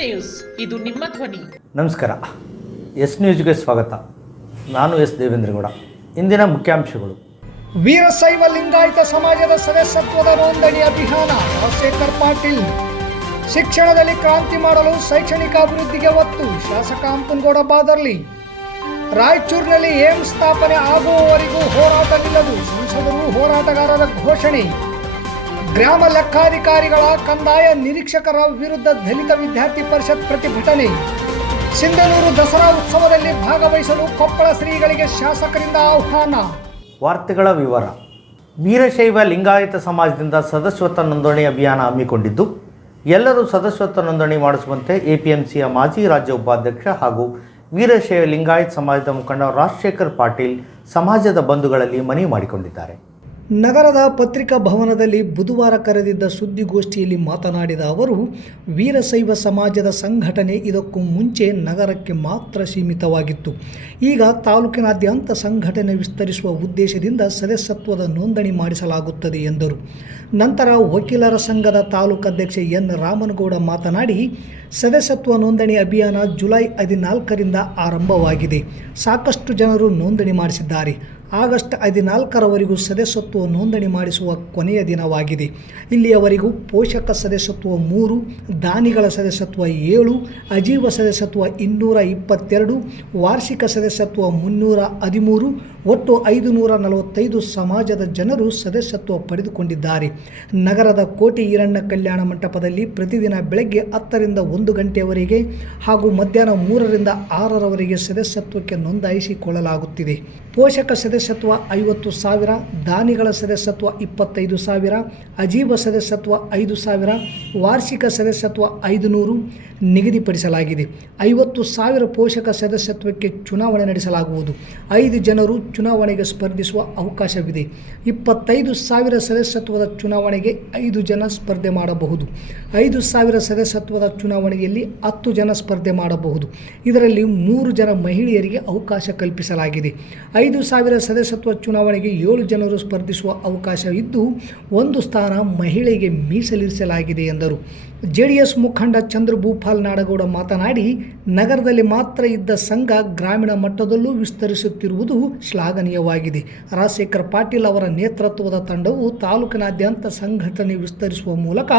News. ಇದು ನಿಮ್ಮ ಧ್ವನಿ. ನಮಸ್ಕಾರ. ಎಸ್ ನ್ಯೂಸ್ಗೆ ಸ್ವಾಗತ. ನಾನು ಎಸ್ ದೇವೇಂದ್ರಗೌಡ. ಇಂದಿನ ಮುಖ್ಯಾಂಶಗಳು. ವೀರಶೈವ ಲಿಂಗಾಯತ ಸಮಾಜದ ಸದಸ್ಯತ್ವದ ನೋಂದಣಿ ಅಭಿಯಾನ ರಾಜಶೇಖರ್ ಪಾಟೀಲ್. ಶಿಕ್ಷಣದಲ್ಲಿ ಕ್ರಾಂತಿ ಮಾಡಲು ಶೈಕ್ಷಣಿಕ ಅಭಿವೃದ್ಧಿಗೆ ಒತ್ತು ಶಾಸಕ ಅಂಪನಗೌಡ ಬಾದರ್ಲಿ. ರಾಯಚೂರಿನಲ್ಲಿ ಏಮ್ಸ್ ಸ್ಥಾಪನೆ ಆಗುವವರೆಗೂ ಹೋರಾಟ ನಿಲ್ಲದು ಸಂಸದರು ಹೋರಾಟಗಾರರ ಘೋಷಣೆ. ಗ್ರಾಮ ಲೆಕ್ಕಾಧಿಕಾರಿಗಳ ಕಂದಾಯ ನಿರೀಕ್ಷಕರ ವಿರುದ್ಧ ದಲಿತ ವಿದ್ಯಾರ್ಥಿ ಪರಿಷತ್ ಪ್ರತಿಭಟನೆ. ಸಿಂಧನೂರು ದಸರಾ ಉತ್ಸವದಲ್ಲಿ ಭಾಗವಹಿಸಲು ಕೊಪ್ಪಳ ಶ್ರೀಗಳಿಗೆ ಶಾಸಕರಿಂದ ಆಹ್ವಾನ. ವಾರ್ತೆಗಳ ವಿವರ. ವೀರಶೈವ ಲಿಂಗಾಯತ ಸಮಾಜದಿಂದ ಸದಸ್ಯತ್ವ ನೋಂದಣಿ ಅಭಿಯಾನ ಹಮ್ಮಿಕೊಂಡಿದ್ದು, ಎಲ್ಲರೂ ಸದಸ್ಯತ್ವ ನೋಂದಣಿ ಮಾಡಿಸುವಂತೆ ಎಪಿಎಂಸಿಯ ಮಾಜಿ ರಾಜ್ಯ ಉಪಾಧ್ಯಕ್ಷ ಹಾಗೂ ವೀರಶೈವ ಲಿಂಗಾಯತ್ ಸಮಾಜದ ಮುಖಂಡ ರಾಜಶೇಖರ್ ಪಾಟೀಲ್ ಸಮಾಜದ ಬಂಧುಗಳಲ್ಲಿ ಮನವಿ ಮಾಡಿಕೊಂಡಿದ್ದಾರೆ. ನಗರದ ಪತ್ರಿಕಾ ಭವನದಲ್ಲಿ ಬುಧವಾರ ಕರೆದಿದ್ದ ಸುದ್ದಿಗೋಷ್ಠಿಯಲ್ಲಿ ಮಾತನಾಡಿದ ಅವರು, ವೀರಶೈವ ಸಮಾಜದ ಸಂಘಟನೆ ಇದಕ್ಕೂ ಮುಂಚೆ ನಗರಕ್ಕೆ ಮಾತ್ರ ಸೀಮಿತವಾಗಿತ್ತು. ಈಗ ತಾಲೂಕಿನಾದ್ಯಂತ ಸಂಘಟನೆ ವಿಸ್ತರಿಸುವ ಉದ್ದೇಶದಿಂದ ಸದಸ್ಯತ್ವದ ನೋಂದಣಿ ಮಾಡಿಸಲಾಗುತ್ತದೆ ಎಂದರು. ನಂತರ ವಕೀಲರ ಸಂಘದ ತಾಲೂಕು ಅಧ್ಯಕ್ಷ ಎನ್. ರಾಮನಗೌಡ ಮಾತನಾಡಿ, ಸದಸ್ಯತ್ವ ನೋಂದಣಿ ಅಭಿಯಾನ ಜುಲೈ ಹದಿನಾಲ್ಕರಿಂದ ಆರಂಭವಾಗಿದೆ. ಸಾಕಷ್ಟು ಜನರು ನೋಂದಣಿ ಮಾಡಿಸಿದ್ದಾರೆ. ಆಗಸ್ಟ್ ಹದಿನಾಲ್ಕರವರೆಗೂ ಸದಸ್ಯತ್ವ ನೋಂದಣಿ ಮಾಡಿಸುವ ಕೊನೆಯ ದಿನವಾಗಿದೆ. ಇಲ್ಲಿಯವರೆಗೂ ಪೋಷಕ ಸದಸ್ಯತ್ವ ಮೂರು, ದಾನಿಗಳ ಸದಸ್ಯತ್ವ ಏಳು, ಅಜೀವ ಸದಸ್ಯತ್ವ ಇನ್ನೂರ ಇಪ್ಪತ್ತೆರಡು, ವಾರ್ಷಿಕ ಸದಸ್ಯತ್ವ ಮುನ್ನೂರ ಹದಿಮೂರು, ಒಟ್ಟು ಐದು ನೂರ ನಲವತ್ತೈದು ಸಮಾಜದ ಜನರು ಸದಸ್ಯತ್ವ ಪಡೆದುಕೊಂಡಿದ್ದಾರೆ. ನಗರದ ಕೋಟಿ ಈರಣ್ಣ ಕಲ್ಯಾಣ ಮಂಟಪದಲ್ಲಿ ಪ್ರತಿದಿನ ಬೆಳಗ್ಗೆ ಹತ್ತರಿಂದ ಒಂದು ಗಂಟೆಯವರೆಗೆ ಹಾಗೂ ಮಧ್ಯಾಹ್ನ ಮೂರರಿಂದ ಆರರವರೆಗೆ ಸದಸ್ಯತ್ವಕ್ಕೆ ನೋಂದಾಯಿಸಿಕೊಳ್ಳಲಾಗುತ್ತಿದೆ. ಪೋಷಕ ಸದಸ್ಯತ್ವ ಐವತ್ತು ಸಾವಿರ, ದಾನಿಗಳ ಸದಸ್ಯತ್ವ ಇಪ್ಪತ್ತೈದು ಸಾವಿರ, ಅಜೀವ ಸದಸ್ಯತ್ವ ಐದು ಸಾವಿರ, ವಾರ್ಷಿಕ ಸದಸ್ಯತ್ವ ಐದು ನೂರು ನಿಗದಿಪಡಿಸಲಾಗಿದೆ. ಐವತ್ತು ಸಾವಿರ ಪೋಷಕ ಸದಸ್ಯತ್ವಕ್ಕೆ ಚುನಾವಣೆ ನಡೆಸಲಾಗುವುದು. ಐದು ಜನರು ಚುನಾವಣೆಗೆ ಸ್ಪರ್ಧಿಸುವ ಅವಕಾಶವಿದೆ. ಇಪ್ಪತ್ತೈದು ಸಾವಿರ ಸದಸ್ಯತ್ವದ ಚುನಾವಣೆಗೆ ಐದು ಜನ ಸ್ಪರ್ಧೆ ಮಾಡಬಹುದು. ಐದು ಸಾವಿರ ಸದಸ್ಯತ್ವದ ಚುನಾವಣೆಯಲ್ಲಿ ಹತ್ತು ಜನ ಸ್ಪರ್ಧೆ ಮಾಡಬಹುದು. ಇದರಲ್ಲಿ ಮೂರು ಜನ ಮಹಿಳೆಯರಿಗೆ ಅವಕಾಶ ಕಲ್ಪಿಸಲಾಗಿದೆ. ಐದು ಸಾವಿರ ಸದಸ್ಯತ್ವ ಚುನಾವಣೆಗೆ ಏಳು ಜನರು ಸ್ಪರ್ಧಿಸುವ ಅವಕಾಶವಿದ್ದು ಒಂದು ಸ್ಥಾನ ಮಹಿಳೆಗೆ ಮೀಸಲಿರಿಸಲಾಗಿದೆ ಎಂದರು. ಜೆ ಡಿ ಎಸ್ ಮುಖಂಡ ಚಂದ್ರ ಭೂಪಾಲ್ ನಾಡಗೌಡ ಮಾತನಾಡಿ, ನಗರದಲ್ಲಿ ಮಾತ್ರ ಇದ್ದ ಸಂಘ ಗ್ರಾಮೀಣ ಮಟ್ಟದಲ್ಲೂ ವಿಸ್ತರಿಸುತ್ತಿರುವುದು ಶ್ಲಾಘನೀಯವಾಗಿದೆ. ರಾಜಶೇಖರ್ ಪಾಟೀಲ್ ಅವರ ನೇತೃತ್ವದ ತಂಡವು ತಾಲೂಕಿನಾದ್ಯಂತ ಸಂಘಟನೆ ವಿಸ್ತರಿಸುವ ಮೂಲಕ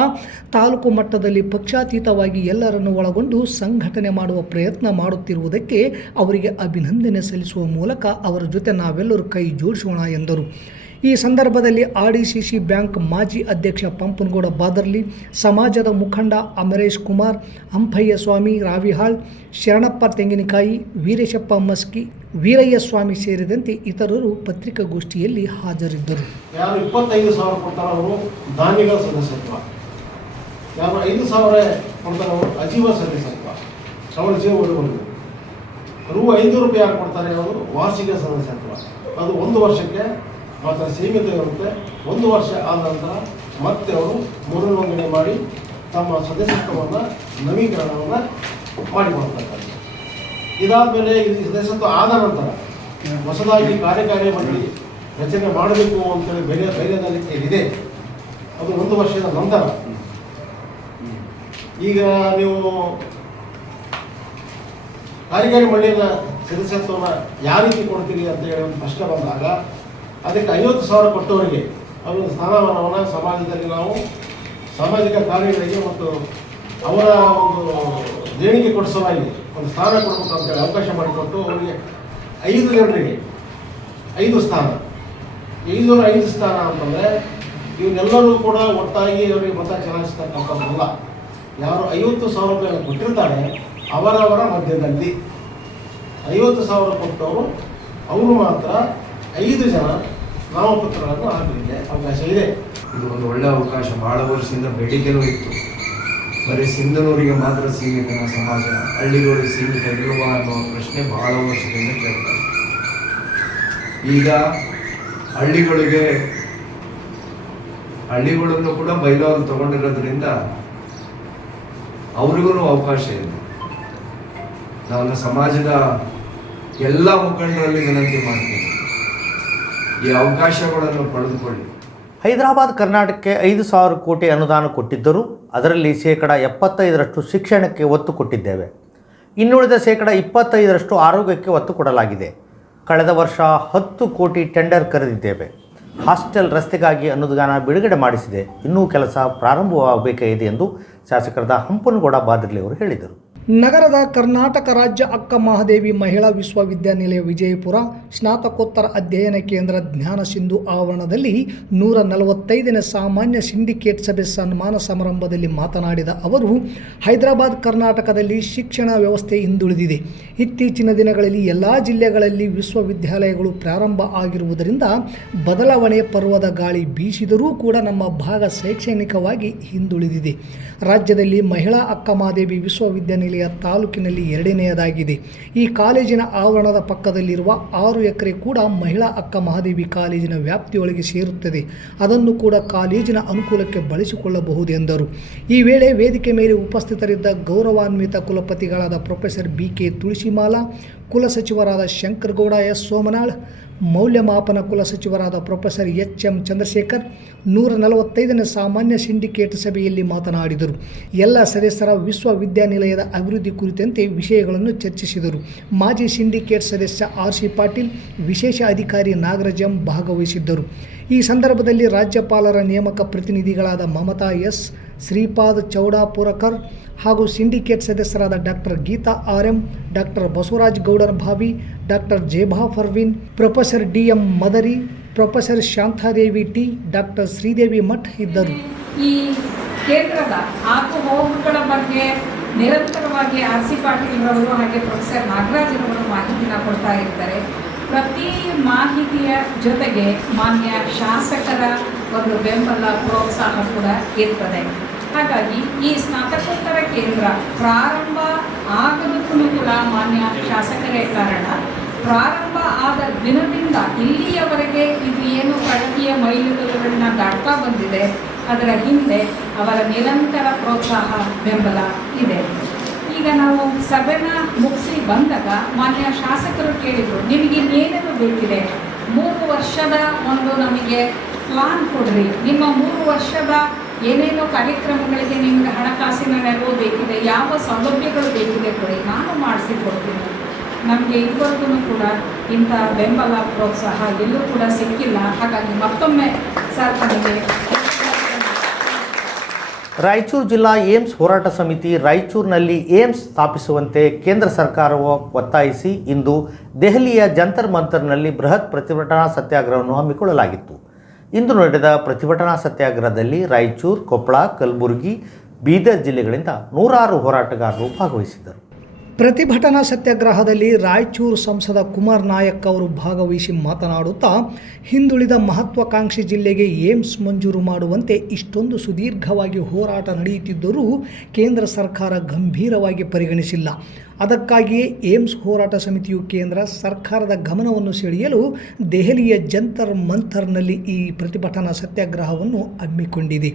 ತಾಲೂಕು ಮಟ್ಟದಲ್ಲಿ ಪಕ್ಷಾತೀತವಾಗಿ ಎಲ್ಲರನ್ನು ಒಳಗೊಂಡು ಸಂಘಟನೆ ಮಾಡುವ ಪ್ರಯತ್ನ ಮಾಡುತ್ತಿರುವುದಕ್ಕೆ ಅವರಿಗೆ ಅಭಿನಂದನೆ ಸಲ್ಲಿಸುವ ಮೂಲಕ ಅವರ ಜೊತೆ ನಾವೆಲ್ಲರೂ ಕೈ ಜೋಡಿಸೋಣ ಎಂದರು. ಈ ಸಂದರ್ಭದಲ್ಲಿ ಆರ್ಡಿಸಿಸಿ ಬ್ಯಾಂಕ್ ಮಾಜಿ ಅಧ್ಯಕ್ಷ ಪಂಪನಗೌಡ ಬಾದರ್ಲಿ, ಸಮಾಜದ ಮುಖಂಡ ಅಮರೇಶ್ ಕುಮಾರ್ ಹಂಪಯ್ಯ ಸ್ವಾಮಿ ರಾವಿಹಾಳ್, ಶರಣಪ್ಪ ತೆಂಗಿನಕಾಯಿ, ವೀರೇಶಪ್ಪ ಮಸ್ಕಿ, ವೀರಯ್ಯ ಸ್ವಾಮಿ ಸೇರಿದಂತೆ ಇತರರು ಪತ್ರಿಕಾಗೋಷ್ಠಿಯಲ್ಲಿ ಹಾಜರಿದ್ದರು. ಯಾರು ಇಪ್ಪತ್ತೈದು ಸಾವಿರ ಕೊಡ್ತಾರೋ ಅವರು ದಾನಿಗಳ ಸದಸ್ಯತ್ವ. ಯಾರು ಐದು ಸಾವಿರ ಕೊಡ್ತಾರೋ ಅವರು ಅಜೀವ ಸದಸ್ಯತ್ವ. ಅವರ ಜೀವ ಉಳಿಬಹುದು ರು ಐನೂರು ರೂಪಾಯಿ ಯಾರು ಕೊಡ್ತಾರೆ ಅವರು ವಾರ್ಷಿಕ ಸದಸ್ಯತ್ವ. ಅದು ಒಂದು ವರ್ಷಕ್ಕೆ ಮಾತ್ರ ಸೀಮಿತ ಇರುತ್ತೆ ಒಂದು ವರ್ಷ ಆದ ನಂತರ ಮತ್ತೆ ಅವರು ಮರುನೋಂದಣಿ ಮಾಡಿ ತಮ್ಮ ಸದಸ್ಯತ್ವವನ್ನು ನವೀಕರಣವನ್ನು ಮಾಡಿಕೊಳ್ತಕ್ಕಂಥ ಇದಾದಮೇಲೆ ಈ ಸದಸ್ಯತ್ವ ಆದ ನಂತರ ಹೊಸದಾಗಿ ಕಾರ್ಯಕಾರಿ ಮಂಡಳಿ ರಚನೆ ಮಾಡಬೇಕು ಅಂತೇಳಿ ಬೇರೆ ಧೈರ್ಯದಲ್ಲಿ ಇದೆ ಅದು ಒಂದು ವರ್ಷದ ನಂತರ. ಈಗ ನೀವು ಕಾರ್ಯಕಾರಿ ಮಂಡಳಿಯ ಸದಸ್ಯತ್ವವನ್ನು ಯಾವ ರೀತಿ ಕೊಡ್ತೀರಿ ಅಂತ ಹೇಳಿ ಒಂದು ಪ್ರಶ್ನೆ ಬಂದಾಗ ಅದಕ್ಕೆ ಐವತ್ತು ಸಾವಿರ ಕೊಟ್ಟವರಿಗೆ ಅವರ ಸ್ಥಾನಮಾನವನ್ನು ಸಮಾಜದಲ್ಲಿ ನಾವು ಸಾಮಾಜಿಕ ಕಾರ್ಯಗಳಿಗೆ ಮತ್ತು ಅವರ ಒಂದು ದೇಣಿಗೆ ಕೊಡಿಸಲಾಗಿ ಒಂದು ಸ್ಥಾನ ಕೊಡಬೇಕು ಅಂತೇಳಿ ಅವಕಾಶ ಮಾಡಿಕೊಟ್ಟು ಅವರಿಗೆ ಐದು ಜನರಿಗೆ ಐದು ಸ್ಥಾನ. ಐದು ಐದು ಸ್ಥಾನ ಅಂತಂದರೆ ಇವನ್ನೆಲ್ಲರೂ ಕೂಡ ಒಟ್ಟಾಗಿ ಅವರಿಗೆ ಮತ ಚಲಾಯಿಸ್ತಕ್ಕಂಥದ್ದಲ್ಲ. ಯಾರು ಐವತ್ತು ಸಾವಿರ ರೂಪಾಯಿ ಕೊಟ್ಟಿರ್ತಾರೆ ಅವರವರ ಮಧ್ಯದಲ್ಲಿ ಐವತ್ತು ಸಾವಿರ ಕೊಟ್ಟವರು, ಅವರು ಮಾತ್ರ ಐದು ಜನ ನಾಮಪತ್ರಗಳನ್ನು ಹಾಕಲಿಕ್ಕೆ ಅವಕಾಶ ಇದೆ. ಇದು ಒಂದು ಒಳ್ಳೆ ಅವಕಾಶ. ಬಹಳ ವರ್ಷದಿಂದ ಬೇಡಿಕೆನೂ ಇತ್ತು. ಬರೀ ಸಿಂಧನೂರಿಗೆ ಮಾತ್ರ ಸೀಮಿತ ಸಮಾಜ, ಹಳ್ಳಿಗಳಿಗೆ ಸೀಮಿತ ಇರುವ ಅನ್ನೋ ಪ್ರಶ್ನೆ ಬಹಳ ವರ್ಷದಿಂದ ಕೇಳ್ತಾರೆ ಈಗ ಹಳ್ಳಿಗಳಿಗೆ, ಹಳ್ಳಿಗಳನ್ನು ಕೂಡ ಬೈಲವನ್ನು ತಗೊಂಡಿರೋದ್ರಿಂದ ಅವ್ರಿಗೂ ಅವಕಾಶ ಇದೆ. ನಾನು ಸಮಾಜದ ಎಲ್ಲ ಮುಖಂಡರಲ್ಲಿ ವಿನಂತಿ ಮಾಡ್ತೀನಿ ಈ ಅವಕಾಶಗಳನ್ನು ಪಡೆದುಕೊಳ್ಳಿ. ಹೈದರಾಬಾದ್, ಕರ್ನಾಟಕಕ್ಕೆ ಐದು ಸಾವಿರ ಕೋಟಿ ಅನುದಾನ ಕೊಟ್ಟಿದ್ದರೂ ಅದರಲ್ಲಿ ಶೇಕಡ ಎಪ್ಪತ್ತೈದರಷ್ಟು ಶಿಕ್ಷಣಕ್ಕೆ ಒತ್ತು ಕೊಟ್ಟಿದ್ದೇವೆ. ಇನ್ನುಳಿದ ಶೇಕಡ ಇಪ್ಪತ್ತೈದರಷ್ಟು ಆರೋಗ್ಯಕ್ಕೆ ಒತ್ತು ಕೊಡಲಾಗಿದೆ. ಕಳೆದ ವರ್ಷ ಹತ್ತು ಕೋಟಿ ಟೆಂಡರ್ ಕರೆದಿದ್ದೇವೆ. ಹಾಸ್ಟೆಲ್ ರಸ್ತೆಗಾಗಿ ಅನುದಾನ ಬಿಡುಗಡೆ ಮಾಡಿಸಿದೆ. ಇನ್ನೂ ಕೆಲಸ ಪ್ರಾರಂಭವಾಗಬೇಕಾಗಿದೆ ಎಂದು ಶಾಸಕರಾದ ಹಂಪನಗೌಡ ಬಾದರ್ಲಿ ಅವರು ಹೇಳಿದರು. ನಗರದ ಕರ್ನಾಟಕ ರಾಜ್ಯ ಅಕ್ಕ ಮಹಾದೇವಿ ಮಹಿಳಾ ವಿಶ್ವವಿದ್ಯಾನಿಲಯ ವಿಜಯಪುರ ಸ್ನಾತಕೋತ್ತರ ಅಧ್ಯಯನ ಕೇಂದ್ರ ಜ್ಞಾನ ಸಿಂಧು ಆವರಣದಲ್ಲಿ ನೂರ ನಲವತ್ತೈದನೇ ಸಾಮಾನ್ಯ ಸಿಂಡಿಕೇಟ್ ಸಭೆ ಸನ್ಮಾನ ಸಮಾರಂಭದಲ್ಲಿ ಮಾತನಾಡಿದ ಅವರು, ಹೈದರಾಬಾದ್ ಕರ್ನಾಟಕದಲ್ಲಿ ಶಿಕ್ಷಣ ವ್ಯವಸ್ಥೆ ಹಿಂದುಳಿದಿದೆ. ಇತ್ತೀಚಿನ ದಿನಗಳಲ್ಲಿ ಎಲ್ಲ ಜಿಲ್ಲೆಗಳಲ್ಲಿ ವಿಶ್ವವಿದ್ಯಾಲಯಗಳು ಪ್ರಾರಂಭ ಆಗಿರುವುದರಿಂದ ಬದಲಾವಣೆ ಪರ್ವದ ಗಾಳಿ ಬೀಸಿದರೂ ಕೂಡ ನಮ್ಮ ಭಾಗ ಶೈಕ್ಷಣಿಕವಾಗಿ ಹಿಂದುಳಿದಿದೆ. ರಾಜ್ಯದಲ್ಲಿ ಮಹಿಳಾ ಅಕ್ಕಮಹಾದೇವಿ ವಿಶ್ವವಿದ್ಯಾನಿಲಯ ತಾಲೂಕಿನಲ್ಲಿ ಎರಡನೆಯದಾಗಿದೆ. ಈ ಕಾಲೇಜಿನ ಆವರಣದ ಪಕ್ಕದಲ್ಲಿರುವ ಆರು ಎಕರೆ ಕೂಡ ಮಹಿಳಾ ಅಕ್ಕ ಮಹಾದೇವಿ ಕಾಲೇಜಿನ ವ್ಯಾಪ್ತಿಯೊಳಗೆ ಸೇರುತ್ತದೆ. ಅದನ್ನು ಕೂಡ ಕಾಲೇಜಿನ ಅನುಕೂಲಕ್ಕೆ ಬಳಸಿಕೊಳ್ಳಬಹುದು ಎಂದರು. ಈ ವೇಳೆ ವೇದಿಕೆ ಮೇಲೆ ಉಪಸ್ಥಿತರಿದ್ದ ಗೌರವಾನ್ವಿತ ಕುಲಪತಿಗಳಾದ ಪ್ರೊಫೆಸರ್ ಬಿ ಕೆ ತುಳಸಿಮಾಲಾ ಕುಲಸಚಿವರಾದ ಶಂಕರಗೌಡ ಎಸ್ ಸೋಮನಾಳ್ ಮೌಲ್ಯಮಾಪನ ಕುಲಸಚಿವರಾದ ಪ್ರೊಫೆಸರ್ ಎಚ್ ಎಂ ಚಂದ್ರಶೇಖರ್ ನೂರ ನಲವತ್ತೈದನೇ ಸಾಮಾನ್ಯ ಸಿಂಡಿಕೇಟ್ ಸಭೆಯಲ್ಲಿ ಮಾತನಾಡಿದರು. ಎಲ್ಲ ಸದಸ್ಯರ ವಿಶ್ವವಿದ್ಯಾನಿಲಯದ ಅಭಿವೃದ್ಧಿ ಕುರಿತಂತೆ ವಿಷಯಗಳನ್ನು ಚರ್ಚಿಸಿದರು. ಮಾಜಿ ಸಿಂಡಿಕೇಟ್ ಸದಸ್ಯ ಆರ್ ಸಿ ಪಾಟೀಲ್, ವಿಶೇಷ ಅಧಿಕಾರಿ ನಾಗರಾಜ್ ಎಂ ಭಾಗವಹಿಸಿದ್ದರು. ಈ ಸಂದರ್ಭದಲ್ಲಿ ರಾಜ್ಯಪಾಲರ ನೇಮಕ ಪ್ರತಿನಿಧಿಗಳಾದ ಮಮತಾ ಎಸ್. ಶ್ರೀಪಾದ್ ಚೌಡಾಪುರಕರ್ ಹಾಗೂ ಸಿಂಡಿಕೇಟ್ ಸದಸ್ಯರಾದ doctor Geeta R M doctor Basavaraj Gowdar Bhavi, doctor Jeba Parveen, professor D M Madari, professor Shantadevi T, doctor Sridevi Math ಇದ್ದರು. ಈ ಕೇಂದ್ರದ ಹೋಗುಗಳ ಬಗ್ಗೆ ನಿರಂತರವಾಗಿ ಆರ್ ಸಿ ಪಾಟೀಲ್ರವರು ಹಾಗೆ ಪ್ರೊಫೆಸರ್ ನಾಗರಾಜ್ರವರು ಮಾಹಿತಿನ ಕೊಡ್ತಾ ಇರ್ತಾರೆ. ಪ್ರತಿ ಮಾಹಿತಿಯ ಜೊತೆಗೆ ಮಾನ್ಯ ಶಾಸಕರ ಒಂದು ಬೆಂಬಲ, ಪ್ರೋತ್ಸಾಹ ಕೂಡ ಇರ್ತದೆ. ಹಾಗಾಗಿ ಈ ಸ್ನಾತಕೋತ್ತರ ಕೇಂದ್ರ ಪ್ರಾರಂಭ ಆಗದ ಕೂಡ ಮಾನ್ಯ ಶಾಸಕರೇ ಕಾರಣ, ಪ್ರಾರಂಭ ಆದ ದಿನದಿಂದ ಇಲ್ಲಿಯವರೆಗೆ ಇದು ಏನು ಪ್ರಗತಿಯ ಮೈಲುಗಳನ್ನ ದಾಟ್ತಾ ಬಂದಿದೆ, ಅದರ ಹಿಂದೆ ಅವರ ನಿರಂತರ ಪ್ರೋತ್ಸಾಹ ಬೆಂಬಲ ಇದೆ. ಈಗ ನಾವು ಸಭೆನ ಮುಗಿಸಿ ಬಂದಾಗ ಮಾನ್ಯ ಶಾಸಕರು ಕೇಳಿದರು, ನಿಮಗೆ ಏನೇನು ಬೇಕಿದೆ? ಮೂರು ವರ್ಷದ ಒಂದು ನಮಗೆ ಪ್ಲಾನ್ ಕೊಡ್ರಿ. ನಿಮ್ಮ ಮೂರು ವರ್ಷದ ಏನೇನೋ ಕಾರ್ಯಕ್ರಮಗಳಿಗೆ ನಿಮ್ಗೆ ಹಣಕಾಸಿನ ನೆರವು ಬೇಕಿದೆ, ಯಾವ ಸೌಲಭ್ಯಗಳು ಬೇಕಿದೆ ಕೊಡಿ, ನಾನು ಮಾಡಿಸಿ ಕೊಡ್ತೀನಿ. ನಮಗೆ ಇದುವರೆಗೂ ಕೂಡ ಇಂಥ ಬೆಂಬಲ, ಪ್ರೋತ್ಸಾಹ ಎಲ್ಲೂ ಕೂಡ ಸಿಕ್ಕಿಲ್ಲ. ಹಾಗಾಗಿ ಮತ್ತೊಮ್ಮೆ ಸರ್ ನನಗೆ ರಾಯಚೂರು ಜಿಲ್ಲಾ ಏಮ್ಸ್ ಹೋರಾಟ ಸಮಿತಿ ರಾಯಚೂರಿನಲ್ಲಿ ಏಮ್ಸ್ ಸ್ಥಾಪಿಸುವಂತೆ ಕೇಂದ್ರ ಸರ್ಕಾರವು ಒತ್ತಾಯಿಸಿ ಇಂದು ದೆಹಲಿಯ ಜಂತರ್ ಮಂತರ್ನಲ್ಲಿ ಬೃಹತ್ ಪ್ರತಿಭಟನಾ ಸತ್ಯಾಗ್ರಹವನ್ನು ಹಮ್ಮಿಕೊಳ್ಳಲಾಗಿತ್ತು. ಇಂದು ನಡೆದ ಪ್ರತಿಭಟನಾ ಸತ್ಯಾಗ್ರಹದಲ್ಲಿ ರಾಯಚೂರು ಕೊಪ್ಪಳ ಕಲಬುರಗಿ ಬೀದರ್ ಜಿಲ್ಲೆಗಳಿಂದ ನೂರಾರು ಹೋರಾಟಗಾರರು ಭಾಗವಹಿಸಿದ್ದರು. ಪ್ರತಿಭಟನಾ ಸತ್ಯಾಗ್ರಹದಲ್ಲಿ ರಾಯಚೂರು ಸಂಸದ ಕುಮಾರ್ ನಾಯಕ್ ಅವರು ಭಾಗವಹಿಸಿ ಮಾತನಾಡುತ್ತಾ, ಹಿಂದುಳಿದ ಮಹತ್ವಾಕಾಂಕ್ಷಿ ಜಿಲ್ಲೆಗೆ ಏಮ್ಸ್ ಮಂಜೂರು ಮಾಡುವಂತೆ ಇಷ್ಟೊಂದು ಸುದೀರ್ಘವಾಗಿ ಹೋರಾಟ ನಡೆಯುತ್ತಿದ್ದರೂ ಕೇಂದ್ರ ಸರ್ಕಾರ ಗಂಭೀರವಾಗಿ ಪರಿಗಣಿಸಿಲ್ಲ. ಅದಕ್ಕಾಗಿಯೇ ಏಮ್ಸ್ ಹೋರಾಟ ಸಮಿತಿಯು ಕೇಂದ್ರ ಸರ್ಕಾರದ ಗಮನವನ್ನು ಸೆಳೆಯಲು ದೆಹಲಿಯ ಜಂತರ್ ಮಂಥರ್ನಲ್ಲಿ ಈ ಪ್ರತಿಭಟನಾ ಸತ್ಯಾಗ್ರಹವನ್ನು ಹಮ್ಮಿಕೊಂಡಿದೆ.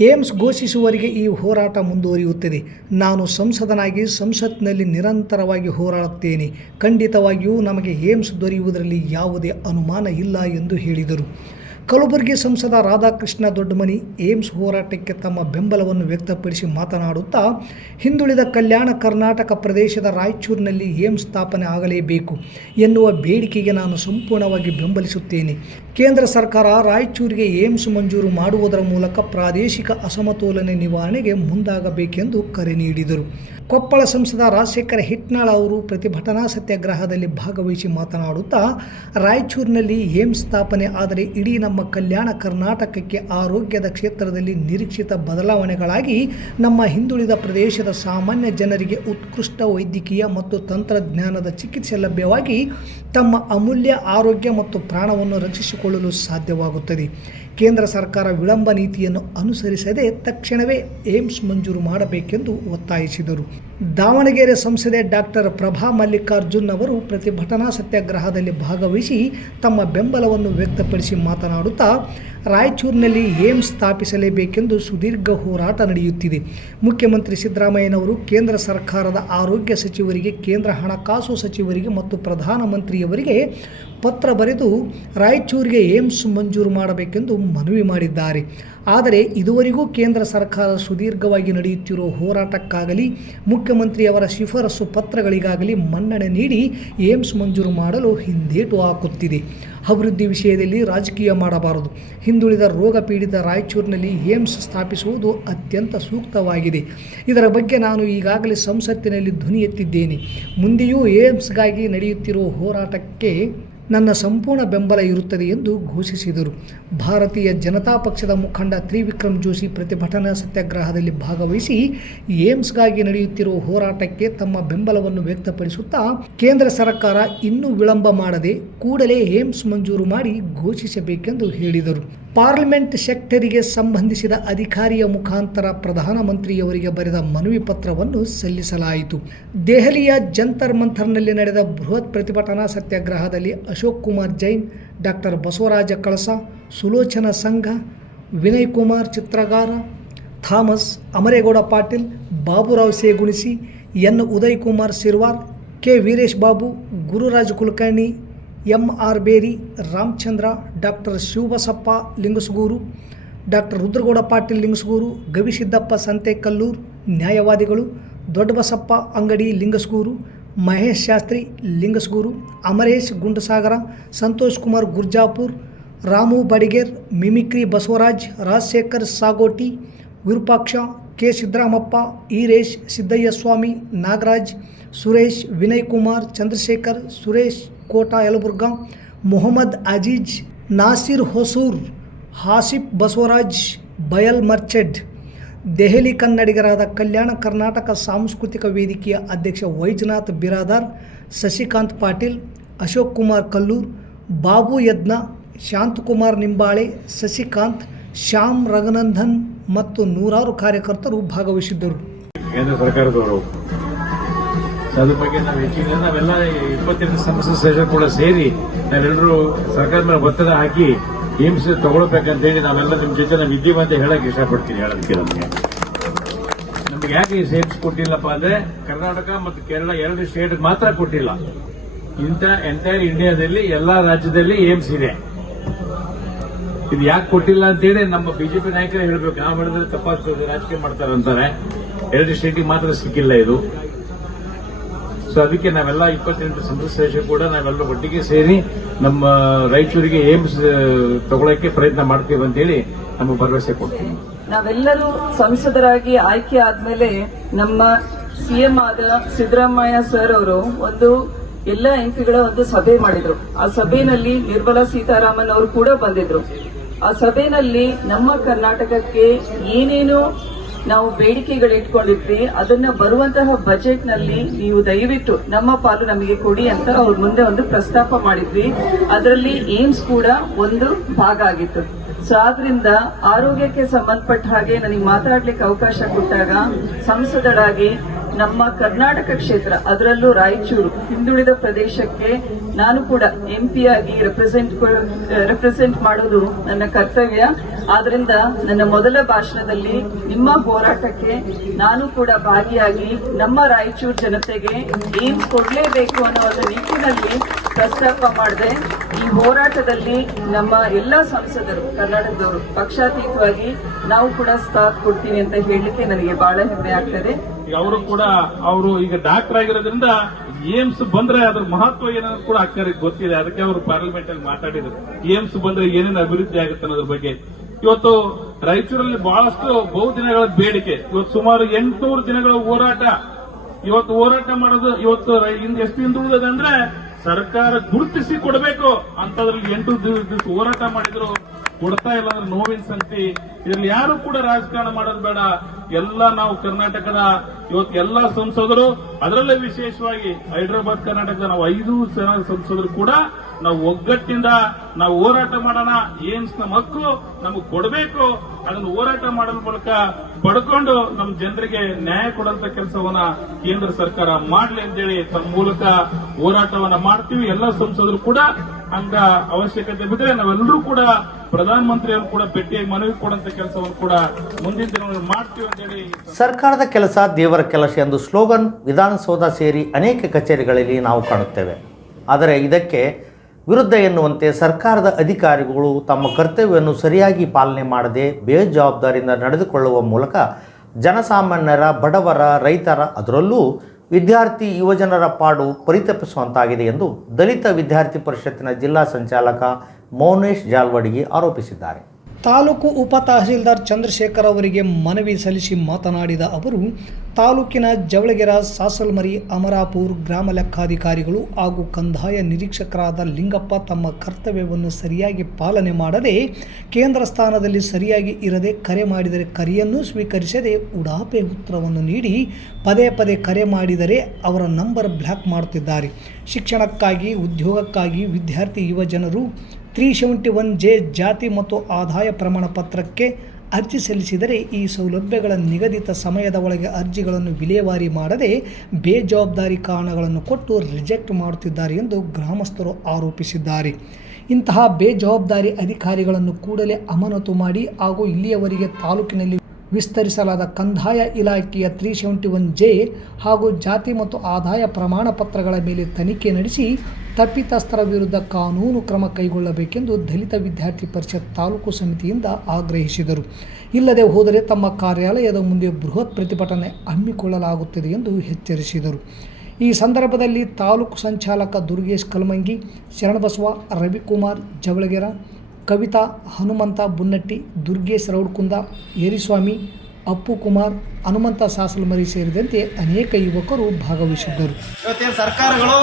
ಏಮ್ಸ್ ಘೋಷಿಸುವವರೆಗೆ ಈ ಹೋರಾಟ ಮುಂದುವರಿಯುತ್ತದೆ. ನಾನು ಸಂಸದನಾಗಿ ಸಂಸತ್ನಲ್ಲಿ ನಿರಂತರವಾಗಿ ಹೋರಾಡುತ್ತೇನೆ. ಖಂಡಿತವಾಗಿಯೂ ನಮಗೆ ಏಮ್ಸ್ ದೊರೆಯುವುದರಲ್ಲಿ ಯಾವುದೇ ಅನುಮಾನ ಇಲ್ಲ ಎಂದು ಹೇಳಿದರು. ಕಲಬುರಗಿ ಸಂಸದ ರಾಧಾಕೃಷ್ಣ ದೊಡ್ಡಮನಿ ಏಮ್ಸ್ ಹೋರಾಟಕ್ಕೆ ತಮ್ಮ ಬೆಂಬಲವನ್ನು ವ್ಯಕ್ತಪಡಿಸಿ ಮಾತನಾಡುತ್ತಾ, ಹಿಂದುಳಿದ ಕಲ್ಯಾಣ ಕರ್ನಾಟಕ ಪ್ರದೇಶದ ರಾಯಚೂರಿನಲ್ಲಿ ಏಮ್ಸ್ ಸ್ಥಾಪನೆ ಆಗಲೇಬೇಕು ಎನ್ನುವ ಬೇಡಿಕೆಗೆ ನಾನು ಸಂಪೂರ್ಣವಾಗಿ ಬೆಂಬಲಿಸುತ್ತೇನೆ. ಕೇಂದ್ರ ಸರ್ಕಾರ ರಾಯಚೂರಿಗೆ ಏಮ್ಸ್ ಮಂಜೂರು ಮಾಡುವುದರ ಮೂಲಕ ಪ್ರಾದೇಶಿಕ ಅಸಮತೋಲನೆ ನಿವಾರಣೆಗೆ ಮುಂದಾಗಬೇಕೆಂದು ಕರೆ ನೀಡಿದರು. ಕೊಪ್ಪಳ ಸಂಸದ ರಾಜಶೇಖರ ಹಿಟ್ನಾಳ ಅವರು ಪ್ರತಿಭಟನಾ ಸತ್ಯಾಗ್ರಹದಲ್ಲಿ ಭಾಗವಹಿಸಿ ಮಾತನಾಡುತ್ತಾ, ರಾಯಚೂರಿನಲ್ಲಿ ಏಮ್ಸ್ ಸ್ಥಾಪನೆ ಆದರೆ ಇಡೀ ನಮ್ಮ ಕಲ್ಯಾಣ ಕರ್ನಾಟಕಕ್ಕೆ ಆರೋಗ್ಯದ ಕ್ಷೇತ್ರದಲ್ಲಿ ನಿರೀಕ್ಷಿತ ಬದಲಾವಣೆಗಳಾಗಿ ನಮ್ಮ ಹಿಂದುಳಿದ ಪ್ರದೇಶದ ಸಾಮಾನ್ಯ ಜನರಿಗೆ ಉತ್ಕೃಷ್ಟ ವೈದ್ಯಕೀಯ ಮತ್ತು ತಂತ್ರಜ್ಞಾನದ ಚಿಕಿತ್ಸೆ ಲಭ್ಯವಾಗಿ ತಮ್ಮ ಅಮೂಲ್ಯ ಆರೋಗ್ಯ ಮತ್ತು ಪ್ರಾಣವನ್ನು ರಕ್ಷಿಸಿಕೊಳ್ಳಲು ಸಾಧ್ಯವಾಗುತ್ತದೆ. ಕೇಂದ್ರ ಸರ್ಕಾರ ವಿಳಂಬ ನೀತಿಯನ್ನು ಅನುಸರಿಸದೆ ತಕ್ಷಣವೇ ಏಮ್ಸ್ ಮಂಜೂರು ಮಾಡಬೇಕೆಂದು ಒತ್ತಾಯಿಸಿದರು. ದಾವಣಗೆರೆ ಸಂಸದೆ ಡಾಕ್ಟರ್ ಪ್ರಭಾ ಮಲ್ಲಿಕಾರ್ಜುನ್ ಅವರು ಪ್ರತಿಭಟನಾ ಸತ್ಯಾಗ್ರಹದಲ್ಲಿ ಭಾಗವಹಿಸಿ ತಮ್ಮ ಬೆಂಬಲವನ್ನು ವ್ಯಕ್ತಪಡಿಸಿ ಮಾತನಾಡುತ್ತಾ, ರಾಯಚೂರಿನಲ್ಲಿ ಏಮ್ಸ್ ಸ್ಥಾಪಿಸಲೇಬೇಕೆಂದು ಸುದೀರ್ಘ ಹೋರಾಟ ನಡೆಯುತ್ತಿದೆ. ಮುಖ್ಯಮಂತ್ರಿ ಸಿದ್ದರಾಮಯ್ಯನವರು ಕೇಂದ್ರ ಸರ್ಕಾರದ ಆರೋಗ್ಯ ಸಚಿವರಿಗೆ, ಕೇಂದ್ರ ಹಣಕಾಸು ಸಚಿವರಿಗೆ ಮತ್ತು ಪ್ರಧಾನಮಂತ್ರಿಯವರಿಗೆ ಪತ್ರ ಬರೆದು, ರಾಯಚೂರಿಗೆ ಏಮ್ಸ್ ಮಂಜೂರು ಮಾಡಬೇಕೆಂದು ಮನವಿ ಮಾಡಿದ್ದಾರೆ. ಆದರೆ ಇದುವರೆಗೂ ಕೇಂದ್ರ ಸರ್ಕಾರ ಸುದೀರ್ಘವಾಗಿ ನಡೆಯುತ್ತಿರುವ ಹೋರಾಟಕ್ಕಾಗಲಿ, ಮುಖ್ಯಮಂತ್ರಿಯವರ ಶಿಫಾರಸು ಪತ್ರಗಳಿಗಾಗಲಿ ಮನ್ನಣೆ ನೀಡಿ ಏಮ್ಸ್ ಮಂಜೂರು ಮಾಡಲು ಹಿಂದೇಟು ಹಾಕುತ್ತಿದೆ. ಅಭಿವೃದ್ಧಿ ವಿಷಯದಲ್ಲಿ ರಾಜಕೀಯ ಮಾಡಬಾರದು. ಹಿಂದುಳಿದ ರೋಗ ಪೀಡಿತ ರಾಯಚೂರಿನಲ್ಲಿ ಏಮ್ಸ್ ಸ್ಥಾಪಿಸುವುದು ಅತ್ಯಂತ ಸೂಕ್ತವಾಗಿದೆ. ಇದರ ಬಗ್ಗೆ ನಾನು ಈಗಾಗಲೇ ಸಂಸತ್ತಿನಲ್ಲಿ ಧ್ವನಿ ಎತ್ತಿದ್ದೇನೆ. ಮುಂದೆಯೂ ಏಮ್ಸ್ಗಾಗಿ ನಡೆಯುತ್ತಿರುವ ಹೋರಾಟಕ್ಕೆ ನನ್ನ ಸಂಪೂರ್ಣ ಬೆಂಬಲ ಇರುತ್ತದೆ ಎಂದು ಘೋಷಿಸಿದರು. ಭಾರತೀಯ ಜನತಾ ಪಕ್ಷದ ಮುಖಂಡ ತ್ರಿವಿಕ್ರಮ್ ಜೋಶಿ ಪ್ರತಿಭಟನಾ ಸತ್ಯಾಗ್ರಹದಲ್ಲಿ ಭಾಗವಹಿಸಿ ಏಮ್ಸ್ಗಾಗಿ ನಡೆಯುತ್ತಿರುವ ಹೋರಾಟಕ್ಕೆ ತಮ್ಮ ಬೆಂಬಲವನ್ನು ವ್ಯಕ್ತಪಡಿಸುತ್ತಾ ಕೇಂದ್ರ ಸರ್ಕಾರ ಇನ್ನೂ ವಿಳಂಬ ಮಾಡದೆ ಕೂಡಲೇ ಏಮ್ಸ್ ಮಂಜೂರು ಮಾಡಿ ಘೋಷಿಸಬೇಕೆಂದು ಹೇಳಿದರು. ಪಾರ್ಲಿಮೆಂಟ್ ಸೆಕ್ಟರಿಗೆ ಸಂಬಂಧಿಸಿದ ಅಧಿಕಾರಿಯ ಮುಖಾಂತರ ಪ್ರಧಾನಮಂತ್ರಿಯವರಿಗೆ ಬರೆದ ಮನವಿ ಪತ್ರವನ್ನು ಸಲ್ಲಿಸಲಾಯಿತು. ದೆಹಲಿಯ ಜಂತರ್ ಮಂಥರ್ನಲ್ಲಿ ನಡೆದ ಬೃಹತ್ ಪ್ರತಿಭಟನಾ ಸತ್ಯಾಗ್ರಹದಲ್ಲಿ Ashok Kumar Jain doctor Basavaraja Kalasa, Sulochana Sangha, Vinay Kumar Chitragara, Thomas Amaregowda Patil, Baburao Segunisi, N. Uday Kumar Sirwar, K. Veeresh Babu, Gururaj Kulkarni M R Beri, Ramachandra, doctor Shivabasappa Lingasugur, doctor Rudragowda Patil Lingasugur, Gavisiddappa Santekallur ನ್ಯಾಯವಾದಿಗಳು, Doddabasappa Angadi Lingasugur, Mahesh Shastri Lingasugur, Amaresh Gundasagar, Santosh Kumar Gurjapur, Ramu Badiger, mimicry Basavaraj, Rajashekhar Sagoti, Virupaksha, K Siddaramappa, Eeresh Siddayya ಸ್ವಾಮಿ ನಾಗರಾಜ್, ಸುರೇಶ್ ವಿನಯ್ ಕುಮಾರ್, ಚಂದ್ರಶೇಖರ್, ಸುರೇಶ್ ಕೋಟಾ, ಯಲಬುರ್ಗಾ, ಮೊಹಮ್ಮದ್ ಅಜೀಜ್, ನಾಸಿರ್ ಹೊಸೂರ್, ಹಾಸಿಫ್ ಬಸವರಾಜ್, ಬಯಲ್ ಮರ್ಚೆಡ್, ದೆಹಲಿ ಕನ್ನಡಿಗರಾದ ಕಲ್ಯಾಣ ಕರ್ನಾಟಕ ಸಾಂಸ್ಕೃತಿಕ ವೇದಿಕೆಯ ಅಧ್ಯಕ್ಷ ವೈಜನಾಥ್ ಬಿರಾದಾರ್, ಶಶಿಕಾಂತ್ ಪಾಟೀಲ್, ಅಶೋಕ್ ಕುಮಾರ್ ಕಲ್ಲೂರ್, ಬಾಬು ಯದ್ನ ಶಾಂತಕುಮಾರ್ ನಿಂಬಾಳೆ, ಶಶಿಕಾಂತ್, ಶ್ಯಾಮ್ ರಘುನಂದನ್ ಮತ್ತು ನೂರಾರು ಕಾರ್ಯಕರ್ತರು ಭಾಗವಹಿಸಿದ್ದರು. ಕೇಂದ್ರ ಸರ್ಕಾರದವರು ಅದ್ರ ಬಗ್ಗೆ ನಾವು ಹೆಚ್ಚಿನ ನಾವೆಲ್ಲ ಇಪ್ಪತ್ತೆಂಟು ಸಂಸ್ಥೆ ಸದಸ್ಯರು ಕೂಡ ಸೇರಿ ನಾವೆಲ್ಲರೂ ಸರ್ಕಾರದ ಮೇಲೆ ಒತ್ತಡ ಹಾಕಿ ಏಮ್ಸ್ ತಗೊಳ್ಬೇಕಂತೇಳಿ ನಾವೆಲ್ಲ ನಿಮ್ಮ ಜೊತೆ ನಾವು ಇದ್ದೀವಿ ಅಂತ ಹೇಳಕ್ ಇಷ್ಟಪಡ್ತೀನಿ ಹೇಳೋದಕ್ಕೆ ನಮಗೆ. ನಮ್ಗೆ ಯಾಕೆ ಏಮ್ಸ್ ಕೊಟ್ಟಿಲ್ಲಪ್ಪ ಅಂದ್ರೆ ಕರ್ನಾಟಕ ಮತ್ತು ಕೇರಳ ಎರಡು ಸ್ಟೇಟ್ ಮಾತ್ರ ಕೊಟ್ಟಿಲ್ಲ. ಇಂಥ ಎಂಟೈರ್ ಇಂಡಿಯಾದಲ್ಲಿ ಎಲ್ಲಾ ರಾಜ್ಯದಲ್ಲಿ ಏಮ್ಸ್ ಇದೆ. ಇದು ಯಾಕೆ ಕೊಟ್ಟಿಲ್ಲ ಅಂತೇಳಿ ನಮ್ಮ ಬಿಜೆಪಿ ನಾಯಕರೇ ಹೇಳ್ಬೇಕು. ನಾವು ಹೇಳಿದ್ರೆ ತಪ್ಪಾಗ್ತದೆ, ರಾಜಕೀಯ ಮಾಡ್ತಾರೆ ಅಂತಾರೆ. ಎರಡು ಸ್ಟೇಟಿಗೆ ಮಾತ್ರ ಸಿಕ್ಕಿಲ್ಲ ಇದು. ಸೊ ಅದಕ್ಕೆ ನಾವೆಲ್ಲ ಇಪ್ಪತ್ತೆಂಟು ಸಂಸದ ಕೂಡ ನಾವೆಲ್ಲ ಒಟ್ಟಿಗೆ ಸೇರಿ ನಮ್ಮ ರಾಯಚೂರಿಗೆ ಏಮ್ಸ್ ತಗೊಳಕ್ಕೆ ಪ್ರಯತ್ನ ಮಾಡ್ತೀವಿ ಅಂತೇಳಿ ನಮ್ಮ ಭರವಸೆ ಕೊಡ್ತೀವಿ. ನಾವೆಲ್ಲರೂ ಸಂಸದರಾಗಿ ಆಯ್ಕೆ ಆದ್ಮೇಲೆ ನಮ್ಮ ಸಿಎಂ ಆದ ಸಿದ್ದರಾಮಯ್ಯ ಸರ್ ಅವರು ಒಂದು ಎಲ್ಲ ಎಂಪಿಗಳ ಒಂದು ಸಭೆ ಮಾಡಿದ್ರು. ಆ ಸಭೆಯಲ್ಲಿ ನಿರ್ಮಲಾ ಸೀತಾರಾಮನ್ ಅವರು ಕೂಡ ಬಂದಿದ್ರು. ಆ ಸಭೆಯಲ್ಲಿ ನಮ್ಮ ಕರ್ನಾಟಕಕ್ಕೆ ಏನೇನು ನಾವು ಬೇಡಿಕೆಗಳು ಇಟ್ಕೊಂಡಿದ್ವಿ ಅದನ್ನ ಬರುವಂತಹ ಬಜೆಟ್ನಲ್ಲಿ ನೀವು ದಯವಿಟ್ಟು ನಮ್ಮ ಪಾಲು ನಮಗೆ ಕೊಡಿ ಅಂತ ಅವ್ರ ಮುಂದೆ ಒಂದು ಪ್ರಸ್ತಾಪ ಮಾಡಿದ್ವಿ. ಅದರಲ್ಲಿ ಏಮ್ಸ್ ಕೂಡ ಒಂದು ಭಾಗ ಆಗಿತ್ತು. ಸೊ ಆದ್ರಿಂದ ಆರೋಗ್ಯಕ್ಕೆ ಸಂಬಂಧಪಟ್ಟ ಹಾಗೆ ನನಗೆ ಮಾತಾಡ್ಲಿಕ್ಕೆ ಅವಕಾಶ ಕೊಟ್ಟಾಗ ಸಂಸದರಾಗಿ ನಮ್ಮ ಕರ್ನಾಟಕ ಕ್ಷೇತ್ರ, ಅದರಲ್ಲೂ ರಾಯಚೂರು, ಹಿಂದುಳಿದ ಪ್ರದೇಶಕ್ಕೆ ನಾನು ಕೂಡ ಎಂಪಿ ಆಗಿ ರೆಪ್ರೆಸೆಂಟ್ ರೆಪ್ರೆಸೆಂಟ್ ಮಾಡೋದು ನನ್ನ ಕರ್ತವ್ಯ. ಆದ್ರಿಂದ ನನ್ನ ಮೊದಲ ಭಾಷಣದಲ್ಲಿ ನಿಮ್ಮ ಹೋರಾಟಕ್ಕೆ ನಾನು ಕೂಡ ಭಾಗಿಯಾಗಿ ನಮ್ಮ ರಾಯಚೂರು ಜನತೆಗೆ ಏಮ್ಸ್ ಕೊಡ್ಲೇಬೇಕು ಅನ್ನೋ ಒಂದು ನಿಟ್ಟಿನಲ್ಲಿ ಪ್ರಸ್ತಾಪ ಮಾಡಿದೆ. ಈ ಹೋರಾಟದಲ್ಲಿ ನಮ್ಮ ಎಲ್ಲಾ ಸಂಸದರು, ಕರ್ನಾಟಕದವರು ಪಕ್ಷಾತೀತವಾಗಿ ನಾವು ಕೂಡ ಸಾಥ್ ಕೊಡ್ತೀವಿ ಅಂತ ಹೇಳಲಿಕ್ಕೆ ನನಗೆ ಬಹಳ ಹೆಮ್ಮೆ ಆಗ್ತದೆ. ಅವರು ಕೂಡ, ಅವರು ಈಗ ಡಾಕ್ಟರ್ ಆಗಿರೋದ್ರಿಂದ ಏಮ್ಸ್ ಬಂದ್ರೆ ಅದ್ರ ಮಹತ್ವ ಏನನ್ನೋದು ಕೂಡ ಅಕ್ಕರಿಗೆ ಗೊತ್ತಿದೆ. ಅದಕ್ಕೆ ಅವರು ಪಾರ್ಲಿಮೆಂಟ್ ಅಲ್ಲಿ ಮಾತಾಡಿದ್ರು. ಏಮ್ಸ್ ಬಂದ್ರೆ ಏನೇನು ಅಭಿವೃದ್ಧಿ ಆಗುತ್ತೆ ಅನ್ನೋದ್ರ ಬಗ್ಗೆ. ಇವತ್ತು ರಾಯಚೂರಲ್ಲಿ ಬಹಳಷ್ಟು ಬಹುದಿನಗಳ ಬೇಡಿಕೆ. ಇವತ್ತು ಸುಮಾರು ಎಂಟುನೂರು ದಿನಗಳ ಹೋರಾಟ. ಇವತ್ತು ಹೋರಾಟ ಮಾಡೋದು ಇವತ್ತು ಎಷ್ಟು ಹಿಂದುಳಿದಿದೆ ಅಂದ್ರೆ ಸರ್ಕಾರ ಗುರುತಿಸಿ ಕೊಡಬೇಕು. ಅಂತದ್ರಲ್ಲಿ ಎಂಟು ದಿವಸ ಹೋರಾಟ ಮಾಡಿದ್ರು. ಕೊಡ್ತಾ ಇಲ್ಲ ಅಂದ್ರೆ ನೋವಿನ ಸಂಗತಿ. ಇದ್ರಲ್ಲಿ ಯಾರು ಕೂಡ ರಾಜಕಾರಣ ಮಾಡೋದು ಬೇಡ. ಎಲ್ಲ ನಾವು ಕರ್ನಾಟಕದ, ಇವತ್ತು ಎಲ್ಲ ಸಂಸದರು. ಅದರಲ್ಲೇ ವಿಶೇಷವಾಗಿ ಹೈದರಾಬಾದ್ ಕರ್ನಾಟಕದ ನಾವು ಐದು ಜನ ಸಂಸದರು ಕೂಡ ನಾವು ಒಗ್ಗಟ್ಟಿಂದ ನಾವು ಹೋರಾಟ ಮಾಡೋಣ ಏಮ್ಸ್ ನಮ್ಮ ಹಕ್ಕು ನಮಗೆ ಕೊಡಬೇಕು, ಅದನ್ನು ಹೋರಾಟ ಮಾಡೋದ್ರ ಮೂಲಕ ಪಡ್ಕೊಂಡು ನಮ್ಮ ಜನರಿಗೆ ನ್ಯಾಯ ಕೊಡುವಂತ ಕೆಲಸವನ್ನ ಕೇಂದ್ರ ಸರ್ಕಾರ ಮಾಡಲಿ ಅಂತೇಳಿ ತಮ್ಮ ಮೂಲಕ ಹೋರಾಟವನ್ನ ಮಾಡ್ತೀವಿ. ಎಲ್ಲ ಸಂಸದರು ಕೂಡ ಹಂಗ ಅವಶ್ಯಕತೆ ಬಿದ್ರೆ ನಾವೆಲ್ಲರೂ ಕೂಡ ಪ್ರಧಾನಮಂತ್ರಿಯವರು ಕೂಡ ಭೇಟಿಯಾಗಿ ಮನವಿ ಕೊಡುವಂತ ಕೆಲಸವನ್ನು ಕೂಡ ಮುಂದಿನ ದಿನಗಳಲ್ಲಿ ಮಾಡ್ತೀವಿ ಅಂತೇಳಿ ಸರ್ಕಾರದ ಕೆಲಸ, ದೇವರ ಕೆಲಸ ಎಂದು ಸ್ಲೋಗನ್, ವಿಧಾನಸೌಧ ಸೇರಿ ಅನೇಕ ಕಚೇರಿಗಳಲ್ಲಿ ನಾವು ಕಾಣುತ್ತೇವೆ. ಆದರೆ ಇದಕ್ಕೆ ವಿರುದ್ಧ ಎನ್ನುವಂತೆ ಸರ್ಕಾರದ ಅಧಿಕಾರಿಗಳು ತಮ್ಮ ಕರ್ತವ್ಯವನ್ನು ಸರಿಯಾಗಿ ಪಾಲನೆ ಮಾಡದೆ ಬೇಜವಾಬ್ದಾರಿಯಿಂದ ನಡೆದುಕೊಳ್ಳುವ ಮೂಲಕ ಜನಸಾಮಾನ್ಯರ, ಬಡವರ, ರೈತರ, ಅದರಲ್ಲೂ ವಿದ್ಯಾರ್ಥಿ, ಯುವಜನರ ಪಾಡು ಪರಿತಪಿಸುವಂತಾಗಿದೆ ಎಂದು ದಲಿತ ವಿದ್ಯಾರ್ಥಿ ಪರಿಷತ್ತಿನ ಜಿಲ್ಲಾ ಸಂಚಾಲಕ ಮೌನೇಶ್ ಜಾಲ್ವಡಿಗೆ ಆರೋಪಿಸಿದ್ದಾರೆ. ತಾಲೂಕು ಉಪ ತಹಸೀಲ್ದಾರ್ ಚಂದ್ರಶೇಖರ್ ಅವರಿಗೆ ಮನವಿ ಸಲ್ಲಿಸಿ ಮಾತನಾಡಿದ ಅವರು, ತಾಲೂಕಿನ ಜವಳಗೆರ, ಸಾಸಲ್ಮರಿ, ಅಮರಾಪುರ್ ಗ್ರಾಮ ಲೆಕ್ಕಾಧಿಕಾರಿಗಳು ಹಾಗೂ ಕಂದಾಯ ನಿರೀಕ್ಷಕರಾದ ಲಿಂಗಪ್ಪ ತಮ್ಮ ಕರ್ತವ್ಯವನ್ನು ಸರಿಯಾಗಿ ಪಾಲನೆ ಮಾಡದೆ, ಕೇಂದ್ರ ಸ್ಥಾನದಲ್ಲಿ ಸರಿಯಾಗಿ ಇರದೆ ಕರೆ ಮಾಡಿದರೆ ಕರೆಯನ್ನು ಸ್ವೀಕರಿಸದೆ ಉಡಾಪೆ ಉತ್ತರವನ್ನು ನೀಡಿ, ಪದೇ ಪದೇ ಕರೆ ಮಾಡಿದರೆ ಅವರ ನಂಬರ್ ಬ್ಲ್ಯಾಕ್ ಮಾಡುತ್ತಿದ್ದಾರೆ. ಶಿಕ್ಷಣಕ್ಕಾಗಿ, ಉದ್ಯೋಗಕ್ಕಾಗಿ ವಿದ್ಯಾರ್ಥಿ ಯುವ ಜನರು ತ್ರೀ ಸೆವೆಂಟಿ ಒನ್ ಜೆ ಜಾತಿ ಮತ್ತು ಆದಾಯ ಪ್ರಮಾಣ ಪತ್ರಕ್ಕೆ ಅರ್ಜಿ ಸಲ್ಲಿಸಿದರೆ ಈ ಸೌಲಭ್ಯಗಳ ನಿಗದಿತ ಸಮಯದ ಒಳಗೆ ಅರ್ಜಿಗಳನ್ನು ವಿಲೇವಾರಿ ಮಾಡದೆ ಬೇಜವಾಬ್ದಾರಿ ಕಾರಣಗಳನ್ನು ಕೊಟ್ಟು ರಿಜೆಕ್ಟ್ ಮಾಡುತ್ತಿದ್ದಾರೆ ಎಂದು ಗ್ರಾಮಸ್ಥರು ಆರೋಪಿಸಿದ್ದಾರೆ. ಇಂತಹ ಬೇಜವಾಬ್ದಾರಿ ಅಧಿಕಾರಿಗಳನ್ನು ಕೂಡಲೇ ಅಮಾನತು ಮಾಡಿ ಹಾಗೂ ಇಲ್ಲಿಯವರೆಗೆ ತಾಲೂಕಿನಲ್ಲಿ ವಿಸ್ತರಿಸಲಾದ ಕಂದಾಯ ಇಲಾಖೆಯ ತ್ರೀ ಸೆವೆಂಟಿ ಒನ್ ಜೆ ಹಾಗೂ ಜಾತಿ ಮತ್ತು ಆದಾಯ ಪ್ರಮಾಣ ಪತ್ರಗಳ ಮೇಲೆ ತನಿಖೆ ನಡೆಸಿ ತಪ್ಪಿತಸ್ಥರ ವಿರುದ್ಧ ಕಾನೂನು ಕ್ರಮ ಕೈಗೊಳ್ಳಬೇಕೆಂದು ದಲಿತ ವಿದ್ಯಾರ್ಥಿ ಪರಿಷತ್ ತಾಲೂಕು ಸಮಿತಿಯಿಂದ ಆಗ್ರಹಿಸಿದರು. ಇಲ್ಲದೆ ಹೋದರೆ ತಮ್ಮ ಕಾರ್ಯಾಲಯದ ಮುಂದೆ ಬೃಹತ್ ಪ್ರತಿಭಟನೆ ಹಮ್ಮಿಕೊಳ್ಳಲಾಗುತ್ತದೆ ಎಂದು ಎಚ್ಚರಿಸಿದರು. ಈ ಸಂದರ್ಭದಲ್ಲಿ ತಾಲೂಕು ಸಂಚಾಲಕ ದುರ್ಗೇಶ್ ಕಲ್ಮಂಗಿ, ಶರಣಬಸವ, ರವಿಕುಮಾರ್ ಜವಳಗೆರ, ಕವಿತಾ, ಹನುಮಂತ ಬುನ್ನಟ್ಟಿ, ದುರ್ಗೇಶ್ ರೌಡ್ಕುಂದ, ಏರಿಸ್ವಾಮಿ ಅಪ್ಪು ಕುಮಾರ್ ಹನುಮಂತ ಸಾಸಲಮರಿ ಸೇರಿದಂತೆ ಅನೇಕ ಯುವಕರು ಭಾಗವಹಿಸಿದ್ದರು. ಸರ್ಕಾರಗಳು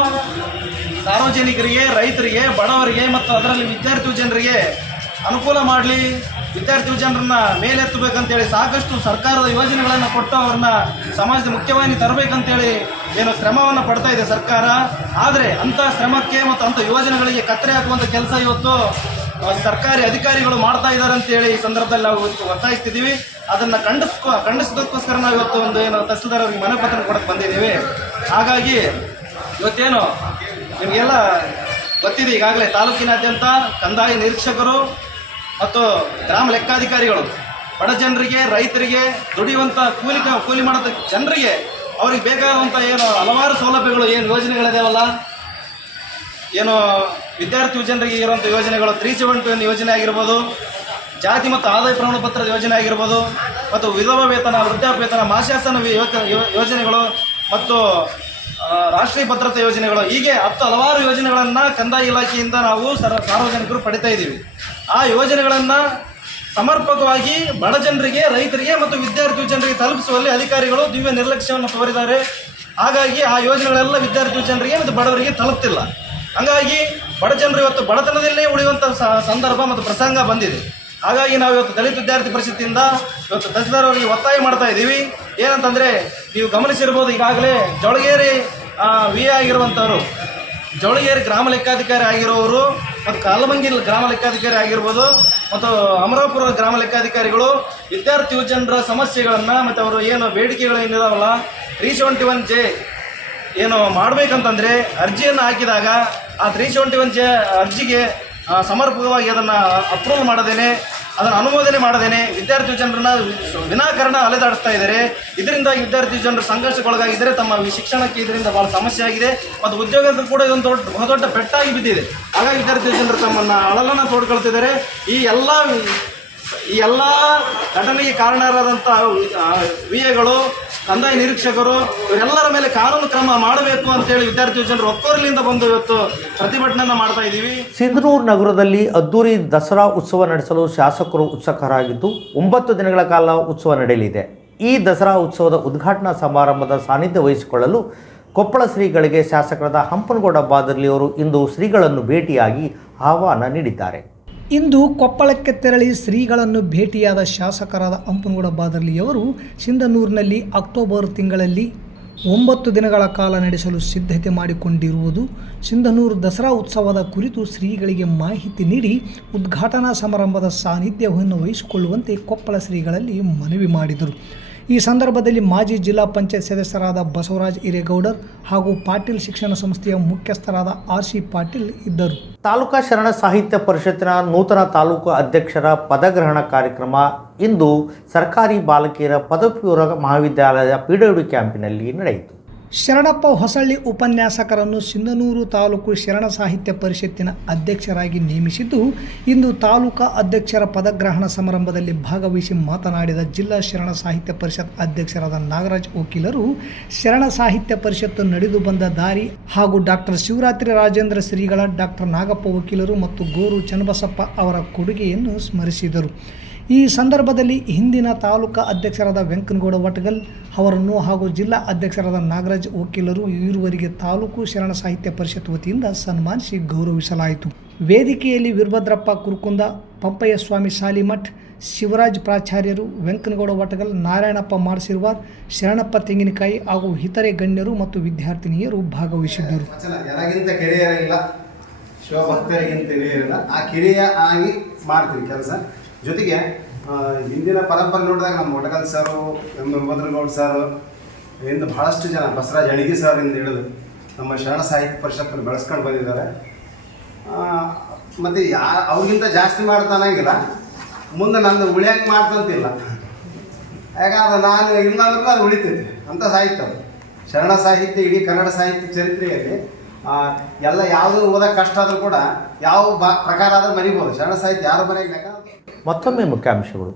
ಸಾರ್ವಜನಿಕರಿಗೆ, ರೈತರಿಗೆ, ಬಡವರಿಗೆ ಮತ್ತು ಅದರಲ್ಲಿ ವಿದ್ಯಾರ್ಥಿ ಜನರಿಗೆ ಅನುಕೂಲ ಮಾಡಲಿ. ವಿದ್ಯಾರ್ಥಿ ಜನರನ್ನ ಮೇಲೆತ್ತಬೇಕಂತೇಳಿ ಸಾಕಷ್ಟು ಸರ್ಕಾರದ ಯೋಜನೆಗಳನ್ನು ಕೊಟ್ಟು ಅವ್ರನ್ನ ಸಮಾಜದ ಮುಖ್ಯವಾಹಿನಿ ತರಬೇಕಂತೇಳಿ ಏನು ಶ್ರಮವನ್ನು ಪಡ್ತಾ ಇದೆ ಸರ್ಕಾರ. ಆದರೆ ಅಂಥ ಶ್ರಮಕ್ಕೆ ಮತ್ತು ಅಂಥ ಯೋಜನೆಗಳಿಗೆ ಕತ್ತರೆ ಹಾಕುವಂಥ ಕೆಲಸ ಇವತ್ತು ಸರ್ಕಾರಿ ಅಧಿಕಾರಿಗಳು ಮಾಡ್ತಾ ಇದ್ದಾರೆ ಅಂತೇಳಿ ಈ ಸಂದರ್ಭದಲ್ಲಿ ನಾವು ಒತ್ತಾಯಿಸ್ತಿದ್ದೀವಿ. ಅದನ್ನು ಖಂಡಿಸ್ಕೊ, ಖಂಡಿಸೋದಕ್ಕೋಸ್ಕರ ನಾವು ಇವತ್ತು ಒಂದು ಏನು ತಹಸೀಲ್ದಾರ್ ಅವರಿಗೆ ಮನೆ ಪತ್ರ ಕೊಡಕ್ಕೆ ಬಂದಿದ್ದೀವಿ. ಹಾಗಾಗಿ ಇವತ್ತೇನು ನಿಮಗೆಲ್ಲ ಗೊತ್ತಿದೆ ಈಗಾಗಲೇ ತಾಲೂಕಿನಾದ್ಯಂತ ಕಂದಾಯ ನಿರೀಕ್ಷಕರು ಮತ್ತು ಗ್ರಾಮ ಲೆಕ್ಕಾಧಿಕಾರಿಗಳು, ಬಡ ಜನರಿಗೆ, ರೈತರಿಗೆ ದುಡಿಯುವಂಥ ಕೂಲಿ ಕೂಲಿ ಮಾಡೋದ ಜನರಿಗೆ ಅವ್ರಿಗೆ ಬೇಕಾದಂಥ ಏನು ಹಲವಾರು ಸೌಲಭ್ಯಗಳು, ಏನು ಯೋಜನೆಗಳಿದಾವಲ್ಲ? ಏನು ವಿದ್ಯಾರ್ಥಿ ಜನರಿಗೆ ಇರುವಂಥ ಯೋಜನೆಗಳು, ತ್ರೀ ಸೆವೆಂಟಿ ಒನ್ ಯೋಜನೆ ಆಗಿರ್ಬೋದು, ಜಾತಿ ಮತ್ತು ಆದಾಯ ಪ್ರಮಾಣ ಪತ್ರದ ಯೋಜನೆ ಆಗಿರ್ಬೋದು, ಮತ್ತು ವಿಧವಾ ವೇತನ, ವೃದ್ಧಾಪ್ಯ ವೇತನ ಮಾಸಾಸನ ಯೋಜನೆಗಳು ಮತ್ತು ರಾಷ್ಟ್ರೀಯ ಭದ್ರತಾ ಯೋಜನೆಗಳು ಹೀಗೆ ಹತ್ತು ಹಲವಾರು ಯೋಜನೆಗಳನ್ನು ಕಂದಾಯ ಇಲಾಖೆಯಿಂದ ನಾವು ಸರ ಸಾರ್ವಜನಿಕರು ಪಡಿತಾ ಇದ್ದೀವಿ. ಆ ಯೋಜನೆಗಳನ್ನು ಸಮರ್ಪಕವಾಗಿ ಬಡ ಜನರಿಗೆ, ರೈತರಿಗೆ ಮತ್ತು ವಿದ್ಯಾರ್ಥಿ ಜನರಿಗೆ ತಲುಪಿಸುವಲ್ಲಿ ಅಧಿಕಾರಿಗಳು ದಿವ್ಯ ನಿರ್ಲಕ್ಷ್ಯವನ್ನು ತೋರಿದ್ದಾರೆ. ಹಾಗಾಗಿ ಆ ಯೋಜನೆಗಳೆಲ್ಲ ವಿದ್ಯಾರ್ಥಿ ಜನರಿಗೆ ಮತ್ತು ಬಡವರಿಗೆ ತಲುಪ್ತಿಲ್ಲ. ಹಾಗಾಗಿ ಬಡ ಜನರು ಇವತ್ತು ಬಡತನದಲ್ಲೇ ಉಳಿಯುವಂಥ ಸಂದರ್ಭ ಮತ್ತು ಪ್ರಸಂಗ ಬಂದಿದೆ. ಹಾಗಾಗಿ ನಾವು ಇವತ್ತು ದಲಿತ ವಿದ್ಯಾರ್ಥಿ ಪರಿಷತ್ತಿಂದ ಇವತ್ತು ತಹಸೀಲ್ದಾರ್ ಒತ್ತಾಯ ಮಾಡ್ತಾ ಇದ್ದೀವಿ. ಏನಂತಂದರೆ ನೀವು ಗಮನಿಸಿರ್ಬೋದು ಈಗಾಗಲೇ ಜೊಳಗೇರಿ ವಿ ಆಗಿರುವಂಥವರು ಜೊಳಗೇರಿ ಗ್ರಾಮ ಲೆಕ್ಕಾಧಿಕಾರಿ ಆಗಿರೋರು ಮತ್ತು ಕಾಲಮಂಗಿ ಗ್ರಾಮ ಲೆಕ್ಕಾಧಿಕಾರಿ ಆಗಿರ್ಬೋದು ಮತ್ತು ಅಮರಾಪುರ ಗ್ರಾಮ ಲೆಕ್ಕಾಧಿಕಾರಿಗಳು ವಿದ್ಯಾರ್ಥಿ ಯುವಜನರ ಸಮಸ್ಯೆಗಳನ್ನು ಮತ್ತು ಅವರು ಏನು ಬೇಡಿಕೆಗಳು ಏನಿದಾವಲ್ಲ ತ್ರೀ ಸೆವೆಂಟಿ ಒನ್ ಜೆ ಏನು ಮಾಡಬೇಕಂತಂದರೆ ಅರ್ಜಿಯನ್ನು ಹಾಕಿದಾಗ ಆ ತ್ರೀ ಸೆವೆಂಟಿ ಒನ್ ಜೆ ಅರ್ಜಿಗೆ ಸಮರ್ಪಕವಾಗಿ ಅದನ್ನು ಅಪ್ರೂವಲ್ ಮಾಡದೇನೆ, ಅದನ್ನು ಅನುಮೋದನೆ ಮಾಡದೇನೆ, ವಿದ್ಯಾರ್ಥಿ ಜನರನ್ನ ವಿನಾಕಾರಣ ಅಲೆದಾಡಿಸ್ತಾ ಇದ್ದಾರೆ. ಇದರಿಂದಾಗಿ ವಿದ್ಯಾರ್ಥಿ ಜನರು ಸಂಘರ್ಷಕ್ಕೊಳಗಾಗಿದ್ದರೆ ತಮ್ಮ ಶಿಕ್ಷಣಕ್ಕೆ ಇದರಿಂದ ಭಾಳ ಸಮಸ್ಯೆ ಆಗಿದೆ. ಮತ್ತು ಉದ್ಯೋಗದ ಕೂಡ ಇದೊಂದು ದೊಡ್ಡ, ಬಹುದೊಡ್ಡ ಪೆಟ್ಟಾಗಿ ಬಿದ್ದಿದೆ. ಹಾಗಾಗಿ ವಿದ್ಯಾರ್ಥಿ ಜನರು ತಮ್ಮನ್ನು ಅಳಲನ್ನು ತೋಡ್ಕೊಳ್ತಿದ್ದಾರೆ. ಈ ಎಲ್ಲ ಎಲ್ಲ ಘಟನೆಗೆ ಕಾರಣರಾದಂಥ ವಿ ಎಗಳು ಕಂದಾಯ ನಿರೀಕ್ಷಕರು, ಇವರೆಲ್ಲರ ಮೇಲೆ ಕಾನೂನು ಕ್ರಮ ಮಾಡಬೇಕು ಅಂತೇಳಿ ವಿದ್ಯಾರ್ಥಿ ಜನರು ಒಕ್ಕೋರ್ಲಿಂದ ಬಂದು ಇವತ್ತು ಪ್ರತಿಭಟನೆ ಮಾಡ್ತಾ ಇದ್ದೀವಿ. ಸಿಂಧನೂರು ನಗರದಲ್ಲಿ ಅದ್ದೂರಿ ದಸರಾ ಉತ್ಸವ ನಡೆಸಲು ಶಾಸಕರು ಉತ್ಸುಕರಾಗಿದ್ದು, ಒಂಬತ್ತು ದಿನಗಳ ಕಾಲ ಉತ್ಸವ ನಡೆಯಲಿದೆ. ಈ ದಸರಾ ಉತ್ಸವದ ಉದ್ಘಾಟನಾ ಸಮಾರಂಭದ ಸಾನ್ನಿಧ್ಯ ವಹಿಸಿಕೊಳ್ಳಲು ಕೊಪ್ಪಳ ಶ್ರೀಗಳಿಗೆ ಶಾಸಕರಾದ ಹಂಪನಗೌಡ ಬಾದರ್ಲಿಯವರು ಇಂದು ಶ್ರೀಗಳನ್ನು ಭೇಟಿಯಾಗಿ ಆಹ್ವಾನ ನೀಡಿದ್ದಾರೆ. ಇಂದು ಕೊಪ್ಪಳಕ್ಕೆ ತೆರಳಿ ಶ್ರೀಗಳನ್ನು ಭೇಟಿಯಾದ ಶಾಸಕರಾದ ಅಂಪನಗೌಡ ಬಾದರ್ಲಿಯವರು ಸಿಂಧನೂರಿನಲ್ಲಿ ಅಕ್ಟೋಬರ್ ತಿಂಗಳಲ್ಲಿ ಒಂಬತ್ತು ದಿನಗಳ ಕಾಲ ನಡೆಸಲು ಸಿದ್ಧತೆ ಮಾಡಿಕೊಂಡಿರುವುದು, ಸಿಂಧನೂರು ದಸರಾ ಉತ್ಸವದ ಕುರಿತು ಶ್ರೀಗಳಿಗೆ ಮಾಹಿತಿ ನೀಡಿ ಉದ್ಘಾಟನಾ ಸಮಾರಂಭದ ಸಾನ್ನಿಧ್ಯವನ್ನು ವಹಿಸಿಕೊಳ್ಳುವಂತೆ ಕೊಪ್ಪಳ ಶ್ರೀಗಳಲ್ಲಿ ಮನವಿ ಮಾಡಿದರು. ಈ ಸಂದರ್ಭದಲ್ಲಿ ಮಾಜಿ ಜಿಲ್ಲಾ ಪಂಚಾಯತ್ ಸದಸ್ಯರಾದ ಬಸವರಾಜ್ ಹಿರೇಗೌಡರ್ ಹಾಗೂ ಪಾಟೀಲ್ ಶಿಕ್ಷಣ ಸಂಸ್ಥೆಯ ಮುಖ್ಯಸ್ಥರಾದ ಆರ್ ಸಿ ಪಾಟೀಲ್ ಇದ್ದರು. ತಾಲೂಕಾ ಶರಣ ಸಾಹಿತ್ಯ ಪರಿಷತ್ತಿನ ನೂತನ ತಾಲೂಕು ಅಧ್ಯಕ್ಷರ ಪದಗ್ರಹಣ ಕಾರ್ಯಕ್ರಮ ಇಂದು ಸರ್ಕಾರಿ ಬಾಲಕಿಯರ ಪದವಿ ಪೂರ್ವ ಮಹಾವಿದ್ಯಾಲಯದ ಪಿಡಬ್ಲ್ಯೂ ಕ್ಯಾಂಪಿನಲ್ಲಿ ನಡೆಯಿತು. ಶರಣಪ್ಪ ಹೊಸಳ್ಳಿ ಉಪನ್ಯಾಸಕರನ್ನು ಸಿಂಧನೂರು ತಾಲೂಕು ಶರಣ ಸಾಹಿತ್ಯ ಪರಿಷತ್ತಿನ ಅಧ್ಯಕ್ಷರಾಗಿ ನೇಮಿಸಿದ್ದು, ಇಂದು ತಾಲೂಕಾ ಅಧ್ಯಕ್ಷರ ಪದಗ್ರಹಣ ಸಮಾರಂಭದಲ್ಲಿ ಭಾಗವಹಿಸಿ ಮಾತನಾಡಿದ ಜಿಲ್ಲಾ ಶರಣ ಸಾಹಿತ್ಯ ಪರಿಷತ್ ಅಧ್ಯಕ್ಷರಾದ ನಾಗರಾಜ್ ವಕೀಲರು, ಶರಣ ಸಾಹಿತ್ಯ ಪರಿಷತ್ತು ನಡೆದು ಬಂದ ದಾರಿ ಹಾಗೂ ಡಾಕ್ಟರ್ ಶಿವರಾತ್ರಿ ರಾಜೇಂದ್ರ ಶ್ರೀಗಳ ಡಾಕ್ಟರ್ ನಾಗಪ್ಪ ವಕೀಲರು ಮತ್ತು ಗೋರು ಚನ್ನಬಸಪ್ಪ ಅವರ ಕೊಡುಗೆಯನ್ನು ಸ್ಮರಿಸಿದರು. ಈ ಸಂದರ್ಭದಲ್ಲಿ ಹಿಂದಿನ ತಾಲೂಕಾ ಅಧ್ಯಕ್ಷರಾದ ವೆಂಕನಗೌಡ ವಟಗಲ್ ಅವರನ್ನು ಹಾಗೂ ಜಿಲ್ಲಾ ಅಧ್ಯಕ್ಷರಾದ ನಾಗರಾಜ್ ವಕೀಲರು ಇರುವರಿಗೆ ತಾಲೂಕು ಶರಣ ಸಾಹಿತ್ಯ ಪರಿಷತ್ ವತಿಯಿಂದ ಸನ್ಮಾನಿಸಿ ಗೌರವಿಸಲಾಯಿತು. ವೇದಿಕೆಯಲ್ಲಿ ವೀರಭದ್ರಪ್ಪ ಕುರುಕುಂದ, ಪಂಪಯ್ಯ ಸ್ವಾಮಿ ಸಾಲಿಮಠ್, ಶಿವರಾಜ್ ಪ್ರಾಚಾರ್ಯರು, ವೆಂಕನಗೌಡ ವಟಗಲ್, ನಾರಾಯಣಪ್ಪ ಮಾಡಿಸಿರುವ ಶರಣಪ್ಪ ತೆಂಗಿನಕಾಯಿ ಹಾಗೂ ಇತರೆ ಗಣ್ಯರು ಮತ್ತು ವಿದ್ಯಾರ್ಥಿನಿಯರು ಭಾಗವಹಿಸಿದ್ದರು. ಶಿವಭಕ್ತರಿಗಿಂತ ಆ ಕಿರಿಯ ಆಗಿ ಮಾಡ್ತೀವಿ ಕೆಲಸ. ಜೊತೆಗೆ ಹಿಂದಿನ ಪರಂಪರೆ ನೋಡಿದಾಗ ನಮ್ಮ ಒಟಗಲ್ ಸರು, ಎಂ ಭದ್ರಗೌಡ ಸರ್ ಇಂದು ಬಹಳಷ್ಟು ಜನ, ಬಸವರಾಜ್ ಅಣಿಗಿ ಸರ್ ಇಂದ ಹಿಡಿದು ನಮ್ಮ ಶರಣ ಸಾಹಿತ್ಯ ಪರಿಷತ್ತನ್ನು ಬೆಳೆಸ್ಕೊಂಡು ಬಂದಿದ್ದಾರೆ. ಮತ್ತು ಯಾ, ಅವ್ರಿಗಿಂತ ಜಾಸ್ತಿ ಮಾಡ್ತಾನಾಗಿಲ್ಲ ಮುಂದೆ ನಂದು ಉಳಿಯಕ್ಕೆ ಮಾಡ್ತಂತಿಲ್ಲ. ಯಾಕಂದ್ರೆ ನಾನು ಇಲ್ಲ ಅಂದ್ರೆ ಅದು ಉಳಿತೈತೆ. ಅಂತ ಸಾಹಿತ್ಯ. ಶರಣ ಸಾಹಿತ್ಯ, ಇಡೀ ಕನ್ನಡ ಸಾಹಿತ್ಯ ಚರಿತ್ರೆಯಲ್ಲಿ ಎಲ್ಲ ಯಾವುದು ಓದೋಕೆ ಕಷ್ಟ ಆದರೂ ಕೂಡ ಯಾವ ಬಾ, ಪ್ರಕಾರ ಆದರೂ ಮರಿಬೋದು. ಶರಣ ಸಾಹಿತ್ಯ ಯಾರು ಮನೆಯಾಗ ಮತ್ತೊಮ್ಮೆ ಮುಖ್ಯಾಂಶಗಳು.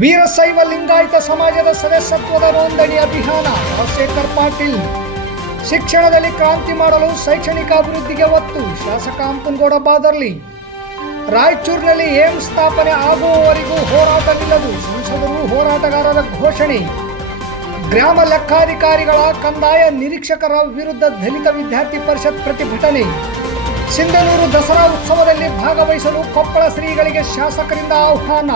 ವೀರಶೈವ ಲಿಂಗಾಯತ ಸಮಾಜದ ಸದಸ್ಯತ್ವದ ನೋಂದಣಿ ಅಭಿಯಾನ, ರಾಜಶೇಖರ್ ಪಾಟೀಲ್. ಶಿಕ್ಷಣದಲ್ಲಿ ಕ್ರಾಂತಿ ಮಾಡಲು ಶೈಕ್ಷಣಿಕ ಅಭಿವೃದ್ಧಿಗೆ ಒತ್ತು, ಶಾಸಕ ಅಂಪನಗೌಡ ಬಾದರ್ಲಿ. ರಾಯಚೂರಿನಲ್ಲಿ ಏಮ್ಸ್ ಸ್ಥಾಪನೆ ಆಗುವವರೆಗೂ ಹೋರಾಟವಿಲ್ಲದು, ಸಂಸದರು ಹೋರಾಟಗಾರರ ಘೋಷಣೆ. ಗ್ರಾಮ ಲೆಕ್ಕಾಧಿಕಾರಿಗಳ ಕಂದಾಯ ನಿರೀಕ್ಷಕರ ವಿರುದ್ಧ ದಲಿತ ವಿದ್ಯಾರ್ಥಿ ಪರಿಷತ್ ಪ್ರತಿಭಟನೆ. ಸಿಂಧನೂರು ದಸರಾ ಉತ್ಸವದಲ್ಲಿ ಭಾಗವಹಿಸಲು ಕೊಪ್ಪಳ ಶ್ರೀಗಳಿಗೆ ಶಾಸಕರಿಂದ ಆಹ್ವಾನ.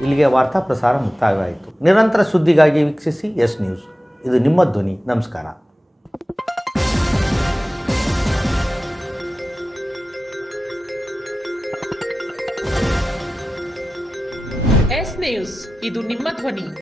ಇಲ್ಲಿಗೆ ವಾರ್ತಾ ಪ್ರಸಾರ ಮುಕ್ತಾಯವಾಯಿತು. ನಿರಂತರ ಸುದ್ದಿಗಾಗಿ ವೀಕ್ಷಿಸಿ ಎಸ್ ನ್ಯೂಸ್. ಇದು ನಿಮ್ಮ ಧ್ವನಿ. ನಮಸ್ಕಾರ. S news. ಇದು ನಿಮ್ಮ ಧ್ವನಿ.